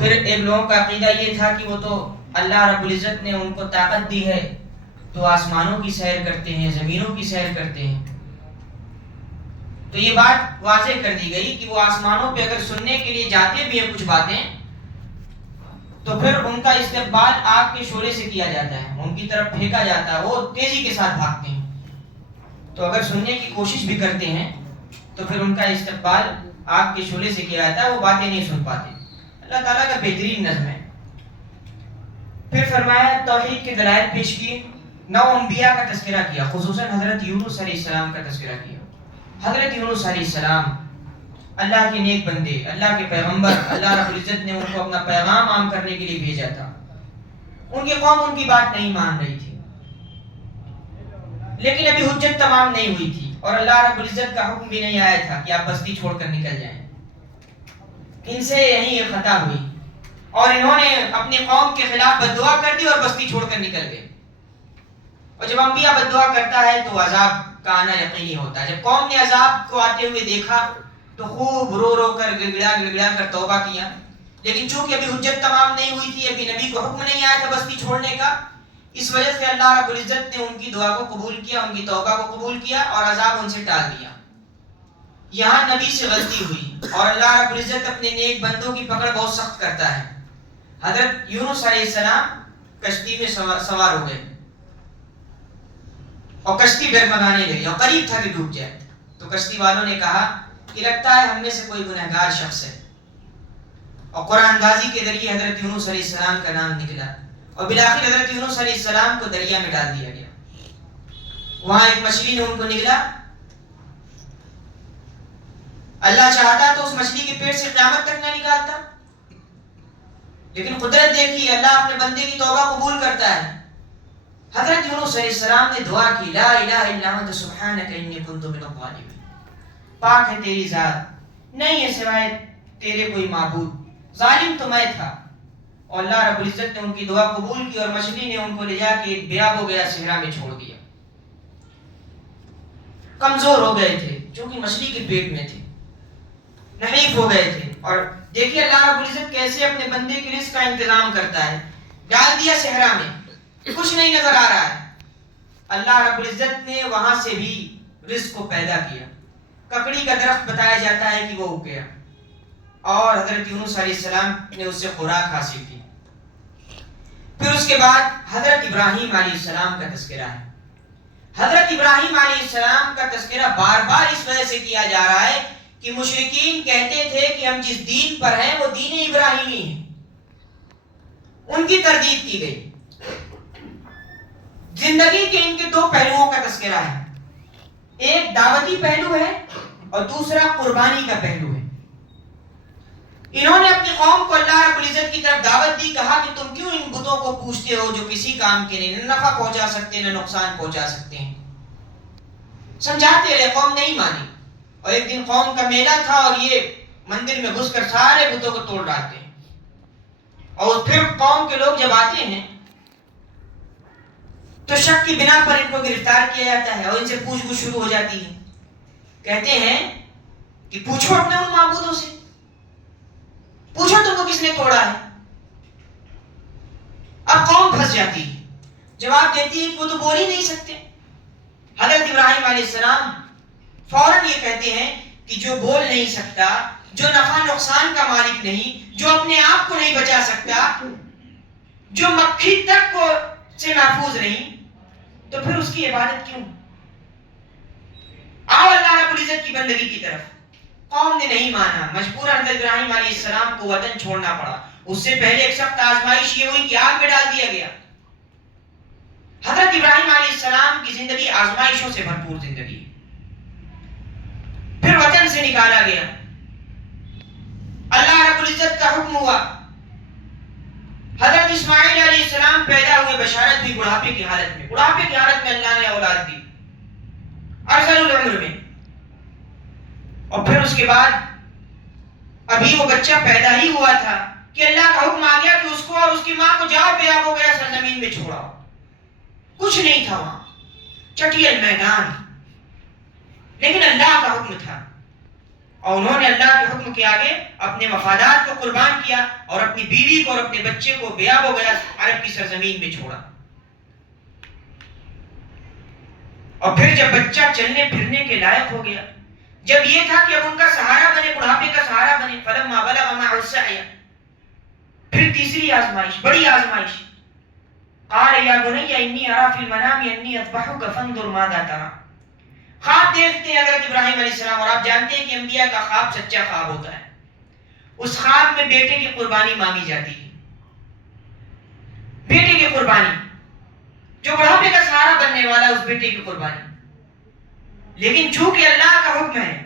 پھر ایک لوگوں کا عقیدہ یہ تھا کہ وہ تو اللہ رب العزت نے ان کو طاقت دی ہے تو آسمانوں کی سیر کرتے ہیں، زمینوں کی سیر کرتے ہیں. تو یہ بات واضح کر دی گئی کہ وہ آسمانوں پہ اگر سننے کے لیے جاتے بھی ہیں کچھ باتیں تو پھر ان کا استقبال آگ کے شعلے سے کیا جاتا ہے، ان کی طرف پھینکا جاتا ہے، وہ تیزی کے ساتھ بھاگتے ہیں. تو اگر سننے کی کوشش بھی کرتے ہیں تو پھر ان کا استقبال آگ کے شعلے سے کیا جاتا ہے، وہ باتیں نہیں سن پاتے. اللہ تعالیٰ کا بہترین نظم ہے. پھر فرمایا توحید کے دلائل پیش کیے، 9 انبیاء کا تذکرہ کیا، خصوصاً حضرت یونس علیہ السلام کا تذکرہ کیا. حضرت یونس علیہ السلام اللہ کے نیک بندے، اللہ کے پیغمبر، اللہ رب العزت نے ان کو اپنا پیغام عام کرنے کے لیے بھیجا تھا. ان کی قوم ان کی بات نہیں مان رہی تھی، لیکن ابھی حجت تمام نہیں ہوئی تھی اور اللہ رب العزت کا حکم بھی نہیں آیا تھا کہ آپ بستی چھوڑ کر نکل جائیں. ان سے یہیں یہ خطا ہوئی اور انہوں نے اپنی قوم کے خلاف بددعا کر دی اور بستی چھوڑ کر نکل گئے. اور جب انبیاء بددعا کرتا ہے تو عذاب کا آنا یقینی ہوتا ہے. جب قوم نے عذاب کو آتے ہوئے دیکھا تو خوب رو رو کر گڑگڑا کر توبہ کیا، لیکن چونکہ ابھی حجت تمام نہیں ہوئی تھی، ابھی نبی کو حکم نہیں آیا تھا بستی چھوڑنے کا، اس وجہ سے اللہ رب العزت نے ان کی دعا کو قبول کیا، ان کی توبہ کو قبول کیا اور عذاب ان سے ٹال دیا. یہاں نبی سے غلطی ہوئی اور اللہ رب العزت اپنے نیک بندوں کی پکڑ بہت سخت کرتا ہے. حضرت یونس علیہ السلام کشتی میں سوار ہو گئے اور کشتی ڈگمگانے لگی اور قریب تھا کہ ڈوب جائے. تو کشتی والوں نے کہا کہ لگتا ہے ہم میں سے کوئی گنہگار شخص ہے، اور قرآن اندازی کے ذریعے حضرت یونس علیہ السلام کا نام نکلا اور بالآخر حضرت یونس علیہ السلام کو دریا میں ڈال دیا گیا. وہاں ایک مچھلی نے ان کو نگلا. اللہ چاہتا تو اس مچھلی کے پیٹ سے قیامت تک نہ نکالتا، لیکن قدرت دیکھی، اللہ اپنے بندے کی توبہ قبول کرتا ہے. حضرت یونس علیہ السلام نے دعا کی، لا الہ الا انت سبحانک انی کنت من الظالمین، پاک ہے تیری ذات، نہیں ہے سوائے تیرے کوئی معبود، ظالم تو میں تھا. اور اللہ رب العزت نے ان کی دعا قبول کی اور مچھلی نے ان کو لے جا کے ایک بیاب ہو گیا صحرا میں چھوڑ دیا. کمزور ہو گئے تھے چونکہ مچھلی کے پیٹ میں تھے، نحیف ہو گئے تھے. اور دیکھیے اللہ رب العزت کیسے اپنے بندے کے رزق کا انتظام کرتا ہے. ڈال دیا صحرا میں، کچھ نہیں نظر آ رہا ہے. اللہ رب العزت نے وہاں سے بھی رزق کو پیدا کیا. ککڑی کا درخت بتایا جاتا ہے کہ وہ اگ گیا اور حضرت یونس علیہ السلام نے اس سے خوراک حاصل کی. پھر اس کے بعد حضرت ابراہیم علیہ السلام کا تذکرہ ہے. حضرت ابراہیم علیہ السلام کا تذکرہ بار بار اس وجہ سے کیا جا رہا ہے کہ مشرکین کہتے تھے کہ ہم جس دین پر ہیں وہ دین ابراہیمی ہے. ان کی تردید کی گئی. زندگی کے ان کے 2 پہلوؤں کا تذکرہ ہے، ایک دعوتی پہلو ہے اور دوسرا قربانی کا پہلو ہے. انہوں نے اپنی قوم کو اللہ رب العزت کی طرف دعوت دی، کہا کہ تم کیوں ان بتوں کو پوجتے ہو جو کسی کام کے نہیں، نہ نفع پہنچا سکتے نہ نقصان پہنچا سکتے ہیں. سمجھاتے رہے، قوم نہیں مانی. اور ایک دن قوم کا میلہ تھا اور یہ مندر میں گھس کر سارے بتوں کو توڑ ڈالتے ہیں. اور پھر قوم کے لوگ جب آتے ہیں تو شک کی بنا پر ان کو گرفتار کیا جاتا ہے اور ان سے پوچھ گچھ شروع ہو جاتی ہے. کہتے ہیں کہ پوچھو اپنے ان معبودوں سے، پوچھو تم کو کس نے توڑا ہے. اب قوم پھنس جاتی ہے، جواب دیتی ہے کہ وہ تو بول ہی نہیں سکتے. حضرت ابراہیم علیہ السلام فوراً یہ کہتے ہیں کہ جو بول نہیں سکتا، جو نفع نقصان کا مالک نہیں، جو اپنے آپ کو نہیں بچا سکتا، جو مکھی تک کو سے محفوظ نہیں، تو پھر اس کی عبادت کیوں؟ آؤ اللہ رب العزت کی بندگی کی طرف. قوم نے نہیں مانا، مجبوراً حضرت ابراہیم علیہ السلام کو وطن چھوڑنا پڑا. اس سے پہلے ایک سخت آزمائش یہ ہوئی کہ آگ میں ڈال دیا گیا. حضرت ابراہیم علیہ السلام کی زندگی آزمائشوں سے بھرپور زندگی. پھر وطن سے نکالا گیا، اللہ رب العزت کا حکم ہوا. حضرت اسماعیل علیہ السلام پیدا ہوئے، بشارت ہوئی بڑھاپے کی حالت میں. بڑھاپے کی حالت میں اللہ نے اولاد دی، ارذل العمر میں. اور پھر اس کے بعد ابھی وہ بچہ پیدا ہی ہوا تھا کہ اللہ کا حکم آ گیا کہ اس کو اور اس کی ماں کو جاؤ بیاب ہو گیا سرزمین میں چھوڑاؤ. کچھ نہیں تھا وہاں، چٹیل میدان، لیکن اللہ کا حکم تھا. اور انہوں نے اللہ کے حکم کے آگے اپنے مفادات کو قربان کیا اور اپنی بیوی کو اور اپنے بچے کو بیاب ہو گیا عرب کی سرزمین میں چھوڑا. اور پھر جب بچہ چلنے پھرنے کے لائق ہو گیا، جب یہ تھا کہ اب ان کا سہارا بنے، بڑھاپے کا سہارا بنے، فلما بلغ معه السعي، پھر تیسری آزمائش، بڑی آزمائش، قال یا بنی انی ارى فی المنام انی اذبحک فانظر ماذا ترى. خواب دیکھتے ہیں حضرت ابراہیم علیہ السلام، اور آپ جانتے ہیں کہ انبیاء کا خواب سچا خواب ہوتا ہے. اس خواب میں بیٹے کی قربانی مانگی جاتی ہے، بیٹے کی قربانی، جو بڑھاپے کا سہارا بننے والا اس بیٹے کی قربانی. لیکن چونکہ اللہ کا حکم ہے،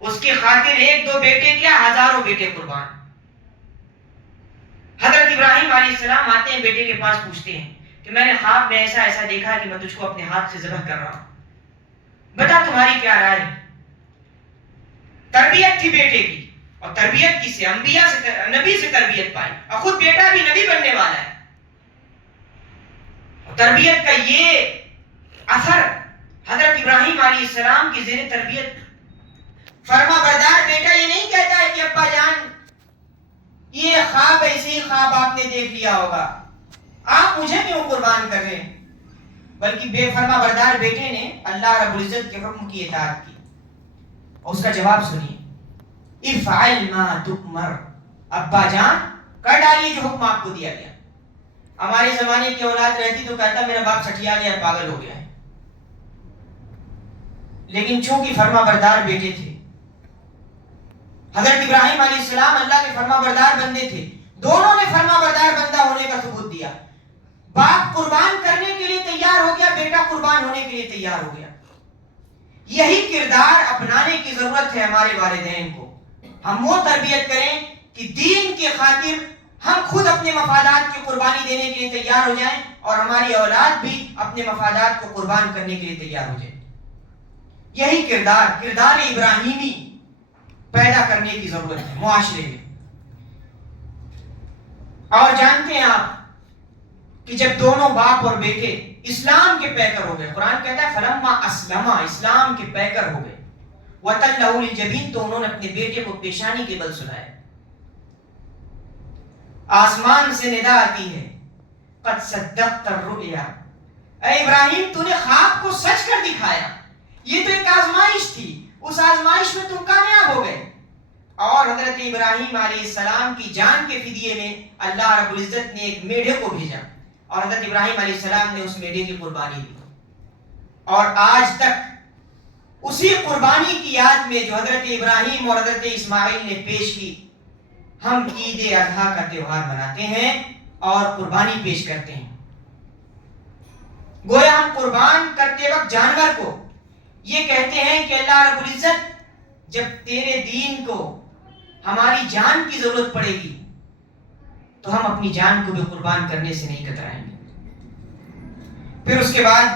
اس کی خاطر ایک دو بیٹے کیا ہزاروں بیٹے قربان. حضرت ابراہیم علیہ السلام آتے ہیں بیٹے کے پاس، پوچھتے ہیں کہ میں نے خواب میں ایسا ایسا دیکھا کہ میں تجھ کو اپنے ہاتھ سے ذبح کر رہا ہوں، بتا تمہاری کیا رائے ہے. تربیت تھی بیٹے کی، اور تربیت کس سے؟ انبیاء سے، نبی سے تربیت پائی، اور خود بیٹا بھی نبی بننے والا ہے. اور تربیت کا یہ اثر حضرت ابراہیم علیہ السلام کی زیر تربیت. فرما بردار بیٹا یہ نہیں کہتا ہے کہ ابا جان یہ خواب ایسے ہی خواب آپ نے دیکھ لیا ہوگا، آپ مجھے کیوں قربان کر رہے ہیں، بلکہ بے فرما بردار بیٹے نے اللہ رب العزت کے حکم کی اطاعت کی. اور اس کا جواب سنیے، افعل ما تؤمر، ابا جان کر ڈالیے جو حکم آپ کو دیا گیا. ہمارے زمانے کی اولاد رہتی تو کہتا میرا باپ سٹیا گیا، پاگل ہو گیا ہے. لیکن چونکہ فرما بردار بیٹے تھے، حضرت ابراہیم علیہ السلام اللہ کے فرما بردار بندے تھے، دونوں نے فرما بردار بندہ ہونے کا ثبوت دیا. باپ قربان کرنے کے لیے تیار ہو گیا، بیٹا قربان ہونے کے لیے تیار ہو گیا. یہی کردار اپنانے کی ضرورت ہے ہمارے والدین کو. ہم وہ تربیت کریں کہ دین کی خاطر ہم خود اپنے مفادات کی قربانی دینے کے لیے تیار ہو جائیں، اور ہماری اولاد بھی اپنے مفادات کو قربان کرنے کے لیے تیار ہو جائے. یہی کردار ابراہیمی پیدا کرنے کی ضرورت ہے معاشرے میں. اور جانتے ہیں آپ کہ جب دونوں باپ اور بیٹے اسلام کے پیکر ہو گئے، قرآن کہتا ہے فلما اسلما، اسلام کے پیکر ہو گئے، وتلہ للجبین، تو انہوں نے اپنے بیٹے کو پیشانی کے بل سلایا. آسمان سے ندا آتی ہے قد صدقت الرؤیا، اے ابراہیم تو نے خواب کو سچ کر دکھایا. یہ تو ایک آزمائش تھی، اس آزمائش میں تم کامیاب ہو گئے. اور حضرت ابراہیم علیہ السلام کی جان کے فدیے میں اللہ رب العزت نے ایک میڑھے کو بھیجا، اور حضرت ابراہیم علیہ السلام نے اس میڑھے کی قربانی دی. اور آج تک اسی قربانی کی یاد میں جو حضرت ابراہیم اور حضرت اسماعیل نے پیش کی، ہم عید اضحیٰ کا تہوار مناتے ہیں اور قربانی پیش کرتے ہیں. گویا ہم قربان کرتے وقت جانور کو یہ کہتے ہیں کہ اللہ رب العزت جب تیرے دین کو ہماری جان کی ضرورت پڑے گی تو ہم اپنی جان کو بھی قربان کرنے سے نہیں کترائیں گے. پھر اس کے بعد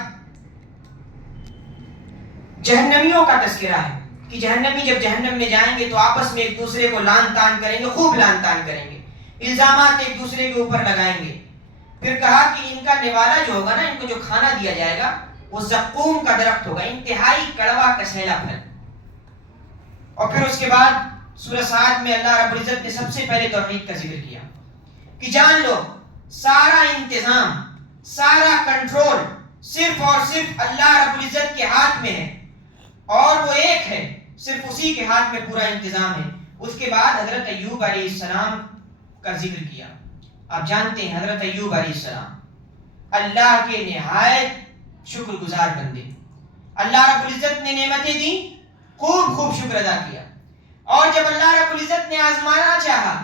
جہنمیوں کا تذکرہ ہے کہ جہنمی جب جہنم میں جائیں گے تو آپس میں ایک دوسرے کو لان تان کریں گے، خوب لان تان کریں گے، الزامات ایک دوسرے کے اوپر لگائیں گے. پھر کہا کہ ان کا نوالا جو ہوگا نا، ان کو جو کھانا دیا جائے گا وہ زقوم کا درخت ہوگا، انتہائی کڑوا کسیلا پھل. اور پھر اس کے بعد سورہ صاد میں اللہ رب العزت نے سب سے پہلے توحید کا ذکر کیا کہ جان لو سارا انتظام، سارا کنٹرول صرف اور صرف اللہ رب العزت کے ہاتھ میں ہے، اور وہ ایک ہے، صرف اسی کے ہاتھ میں پورا انتظام ہے. اس کے بعد حضرت ایوب علیہ السلام کا ذکر کیا. آپ جانتے ہیں حضرت ایوب علیہ السلام اللہ کے نہایت شکر گزار بندے. اللہ رب العزت نے نعمتیں دی، خوب شکر ادا کیا، اور جب اللہ رب العزت نے آزمانا چاہا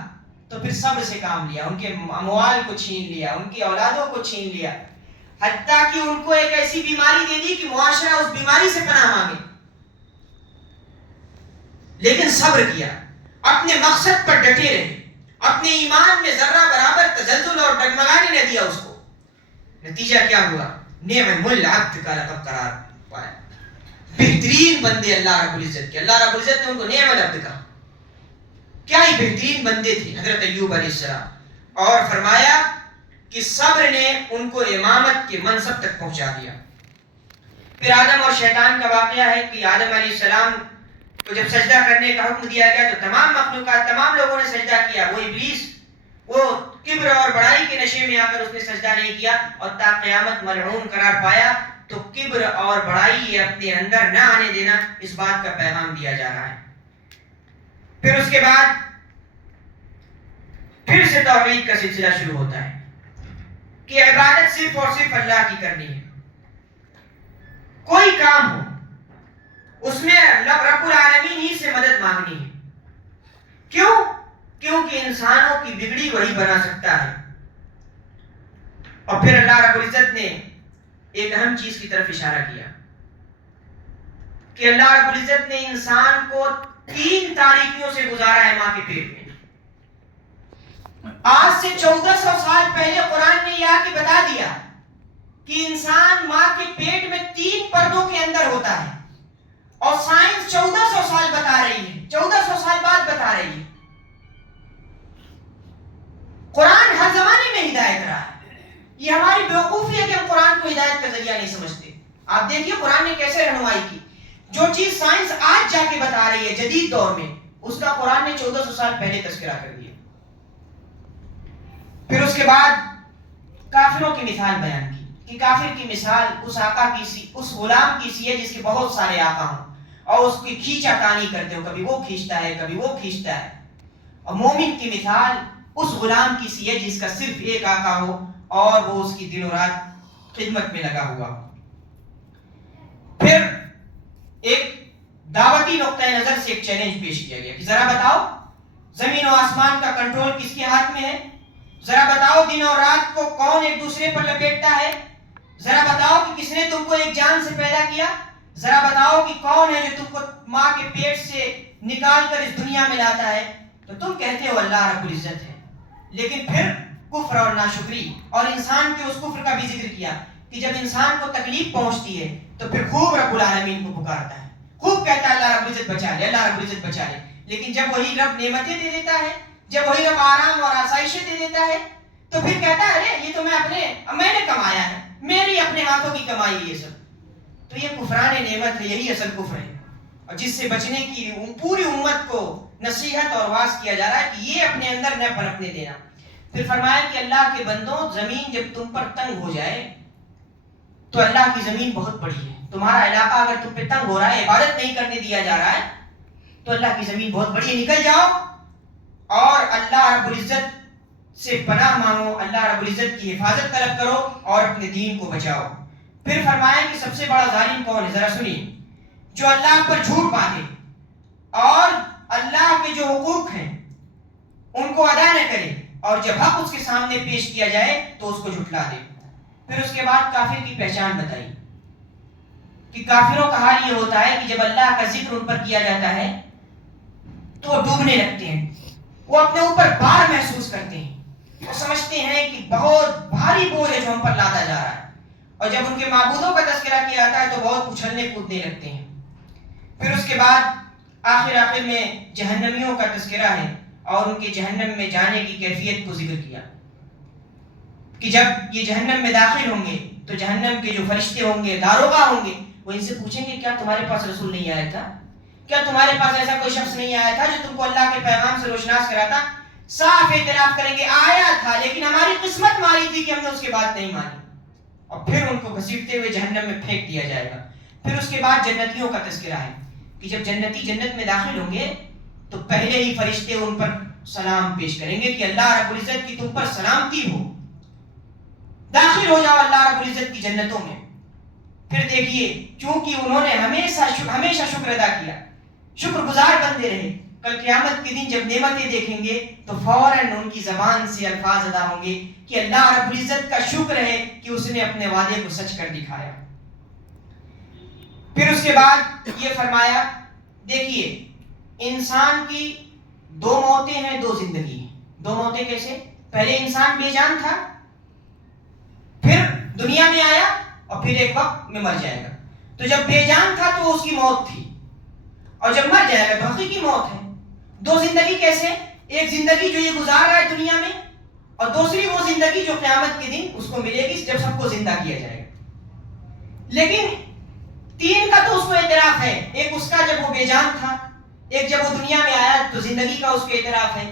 تو پھر صبر سے کام لیا. ان کے اموال کو چھین لیا، ان کی اولادوں کو چھین لیا، حتیٰ کہ ان کو ایک ایسی بیماری دے دی کہ معاشرہ اس بیماری سے پناہ مانگے. لیکن صبر کیا، اپنے مقصد پر ڈٹے رہے، اپنے ایمان میں ذرہ برابر تزلزل اور ڈگمگانے نہ دیا اس کو. نتیجہ کیا ہوا؟ نعم العبد کا لقب قرار پایا. بہترین بندے اللہ رب العزت کے، اللہ رب العزت نے ان کو نعم العبد کہا. کیا ہی بہترین بندے تھے حضرت ایوب علیہ السلام. اور فرمایا کہ صبر نے ان کو امامت کے منصب تک پہنچا دیا. پھر آدم اور شیطان کا واقعہ ہے کہ آدم علیہ السلام تو جب سجدہ کرنے کا حکم دیا گیا تو تمام مخلوقات، تمام لوگوں نے سجدہ کیا. وہ ابلیس، وہ کبر اور بڑائی کے نشے میں آ کر اس نے سجدہ نہیں کیا اور تا قیامت ملعون قرار پایا. تو کبر اور بڑائی یہ اپنے اندر نہ آنے دینا، اس بات کا پیغام دیا جا رہا ہے. پھر اس کے بعد پھر سے توحید کا سلسلہ شروع ہوتا ہے کہ عبادت صرف اور صرف اللہ کی کرنی ہے. کوئی کام ہو اس میں رب العالمین ہی سے مدد مانگنی ہے. کیوں؟ کیونکہ انسانوں کی بگڑی وہی بنا سکتا ہے. اور پھر اللہ رب العزت نے ایک اہم چیز کی طرف اشارہ کیا کہ اللہ رب العزت نے انسان کو 3 تاریکیوں سے گزارا ہے ماں کے پیٹ میں. آج سے 1400 سال پہلے قرآن نے یہ آ کے بتا دیا کہ انسان ماں کے پیٹ میں 3 پردوں کے اندر ہوتا ہے. اور سائنس 1400 سال بتا رہی ہے، 1400 سال بعد بتا رہی ہے. قرآن ہر زمانے میں ہدایت رہا ہے. یہ ہماری بیوقوفی ہے کہ ہم قرآن کو ہدایت کا ذریعہ نہیں سمجھتے. آپ دیکھیے قرآن نے کیسے رہنمائی کی. جو چیز سائنس آج جا کے بتا رہی ہے جدید دور میں، اس کا قرآن نے 1400 سال پہلے تذکرہ کر دیا. پھر اس کے بعد کافروں کی مثال بیان کی کہ کافر کی مثال اس آقا کی سی، اس غلام کی سی ہے جس کے بہت سارے آقا ہوں اور اس کی کھینچا تانی کرتے ہو، کبھی وہ کھینچتا ہے کبھی وہ کھینچتا ہے. اور مومن کی مثال اس غلام کی سی ہے جس کا صرف ایک آقا ہو اور وہ اس کی دن و رات خدمت میں لگا ہوا ہو. پھر ایک دعوتی نقطۂ نظر سے ایک چیلنج پیش کیا گیا کہ ذرا بتاؤ زمین و آسمان کا کنٹرول کس کے ہاتھ میں ہے؟ ذرا بتاؤ دن اور رات کو کون ایک دوسرے پر لپیٹتا ہے؟ ذرا بتاؤ کہ کس نے تم کو ایک جان سے پیدا کیا؟ ذرا بتاؤ کہ کون ہے جو تم کو ماں کے پیٹ سے نکال کر اس دنیا میں لاتا ہے؟ تو تم کہتے ہو اللہ رب العزت ہے. لیکن پھر کفر اور ناشکری اور انسان کے اس کفر کا بھی ذکر کیا کہ جب انسان کو تکلیف پہنچتی ہے تو پھر خوب رب العالمین کو پکارتا ہے، خوب کہتا ہے اللہ رب العزت بچا لے، اللہ رب العزت بچا لے. لیکن جب وہی رب نعمتیں دے دیتا ہے، جب وہی رب آرام اور آسائشیں دے دیتا ہے، تو پھر کہتا ہے ارے یہ تو میں نے کمایا ہے، میری اپنے ہاتھوں کی کمائی یہ سب. تو یہ کفران نعمت ہے، یہی اصل کفر ہے اور جس سے بچنے کی پوری امت کو نصیحت اور واعظ کیا جا رہا ہے کہ یہ اپنے اندر نہ پنپنے دینا. پھر فرمایا کہ اللہ کے بندوں زمین جب تم پر تنگ ہو جائے تو اللہ کی زمین بہت بڑی ہے. تمہارا علاقہ اگر تم پہ تنگ ہو رہا ہے، عبادت نہیں کرنے دیا جا رہا ہے، تو اللہ کی زمین بہت بڑی ہے، نکل جاؤ اور اللہ رب العزت سے پناہ مانگو، اللہ رب العزت کی حفاظت طلب کرو اور اپنے دین کو بچاؤ. پھر فرمایا کہ سب سے بڑا ظالم کون ہے؟ ذرا سنیے. جو اللہ پر جھوٹ باندھے اور اللہ کے جو حقوق ہیں ان کو ادا نہ کرے اور جب حق اس کے سامنے پیش کیا جائے تو اس کو جھٹلا دے. پھر اس کے بعد کافر کی پہچان بتائی کہ کافروں کا حال یہ ہوتا ہے کہ جب اللہ کا ذکر ان پر کیا جاتا ہے تو وہ ڈوبنے لگتے ہیں، وہ اپنے اوپر بار محسوس کرتے ہیں، وہ سمجھتے ہیں کہ بہت بھاری بوجھ ہے جو ہم پر لادا جا رہا ہے. اور جب ان کے معبودوں کا تذکرہ کیا جاتا ہے تو بہت اچھلنے کودنے لگتے ہیں. پھر اس کے بعد آخر میں جہنمیوں کا تذکرہ ہے اور ان کے جہنم میں جانے کی کیفیت کو ذکر کیا کہ جب یہ جہنم میں داخل ہوں گے تو جہنم کے جو فرشتے ہوں گے، داروغہ ہوں گے، وہ ان سے پوچھیں گے کیا تمہارے پاس رسول نہیں آیا تھا؟ کیا تمہارے پاس ایسا کوئی شخص نہیں آیا تھا جو تم کو اللہ کے پیغام سے روشناس کراتا؟ صاف اعتراف کریں گے آیا تھا، لیکن ہماری قسمت ماری تھی کہ ہم نے اس کے بعد نہیں مانی. اور پھر ان کو گھسیٹتے ہوئے جہنم میں پھینک دیا جائے گا. پھر اس کے بعد جنتیوں کا تذکرہ ہے کہ جب جنتی جنت میں داخل ہوں گے تو پہلے ہی فرشتے ان پر سلام پیش کریں گے کہ اللہ رب العزت کی تم پر سلامتی ہو، داخل ہو جاؤ اللہ رب العزت کی جنتوں میں. پھر دیکھیے چونکہ انہوں نے ہمیشہ شکر ادا کیا، شکر گزار بندے رہے، کل قیامت کے دن جب نعمتیں دیکھیں گے تو فوراً ان کی زبان سے الفاظ ادا ہوں گے کہ اللہ رب العزت کا شکر ہے کہ اس نے اپنے وعدے کو سچ کر دکھایا. پھر اس کے بعد یہ فرمایا دیکھیے انسان کی 2 موتیں ہیں، 2 زندگی ہیں. 2 موتیں کیسے؟ پہلے انسان بے جان تھا، پھر دنیا میں آیا اور پھر ایک وقت میں مر جائے گا. تو جب بے جان تھا تو اس کی موت تھی اور جب مر جائے گا تو حقیقی موت ہے. 2 زندگی کیسے؟ ایک زندگی جو یہ گزار رہا ہے دنیا میں اور دوسری وہ زندگی جو قیامت کے دن اس کو ملے گی جب سب کو زندہ کیا جائے گا. لیکن 3 کا تو اس کو اعتراف ہے. ایک اس کا جب وہ بے جان تھا ایک جب وہ دنیا میں آیا تو زندگی کا اس کو اعتراف ہے،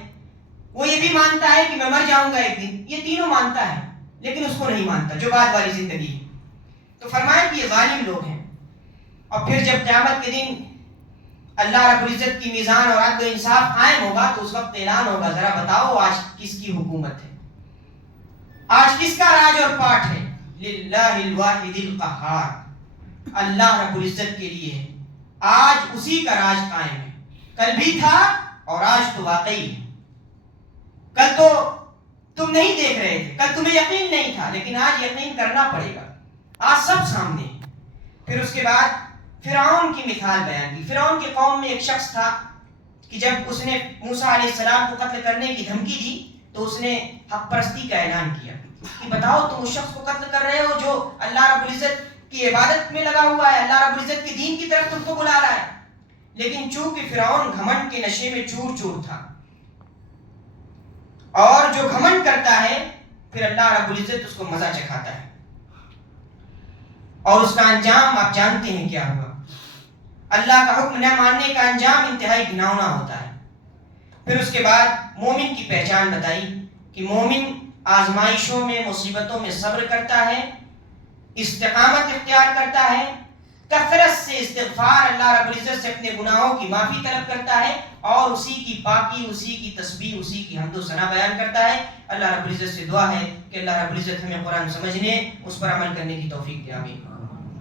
وہ یہ بھی مانتا ہے کہ میں مر جاؤں گا ایک دن، یہ تینوں مانتا ہے، لیکن اس کو نہیں مانتا جو بعد والی زندگی ہے۔ تو فرمایا کہ یہ ظالم لوگ ہیں۔ اور پھر جب قیامت کے دن اللہ رب العزت کی میزان اور عدل و انصاف قائم ہوگا تو اس وقت اعلان ہوگا، ذرا بتاؤ آج کس کی حکومت ہے، آج کس کا راج اور پاٹ ہے؟ للہ الواحد القہار، اللہ رب العزت کے لیے ہے، آج اسی کا راج قائم ہے۔ کل بھی تھا اور آج تو واقعی ہے۔ کل تو تم نہیں دیکھ رہے تھے، کل تمہیں یقین نہیں تھا، لیکن آج یقین کرنا پڑے گا، آج سب سامنے ہے۔ پھر اس کے بعد فرعون کی مثال بیان کی۔ فرعون کی قوم میں ایک شخص تھا کہ جب اس نے موسیٰ علیہ السلام کو قتل کرنے کی دھمکی دی تو اس نے حق پرستی کا اعلان کیا کہ بتاؤ تم اس شخص کو قتل کر رہے ہو جو اللہ رب العزت کی عبادت میں لگا ہوا ہے، اللہ رب العزت کے دین کی طرف تم کو بلا رہا ہے۔ لیکن چونکہ فرعون گھمنڈ کے نشے میں چور چور تھا، اور جو گھمنڈ کرتا ہے پھر اللہ رب العزت اس کو مزہ چکھاتا ہے، اور اس کا انجام آپ جانتے ہیں کیا ہوا۔ اللہ کا حکم نہ ماننے کا انجام انتہائی گھناؤنا ہوتا ہے۔ پھر اس کے بعد مومن کی پہچان بتائی کہ مومن آزمائشوں میں، مصیبتوں میں صبر کرتا ہے، استقامت اختیار کرتا ہے، کثرت سے استغفار اللہ رب العزت سے اپنے گناہوں کی معافی طلب کرتا ہے، اور اسی کی پاکی، اسی کی تسبیح، اسی کی حمد و ثنا بیان کرتا ہے۔ اللہ رب العزت سے دعا ہے کہ اللہ رب العزت ہمیں قرآن سمجھنے، اس پر عمل کرنے کی توفیق دے، آمین۔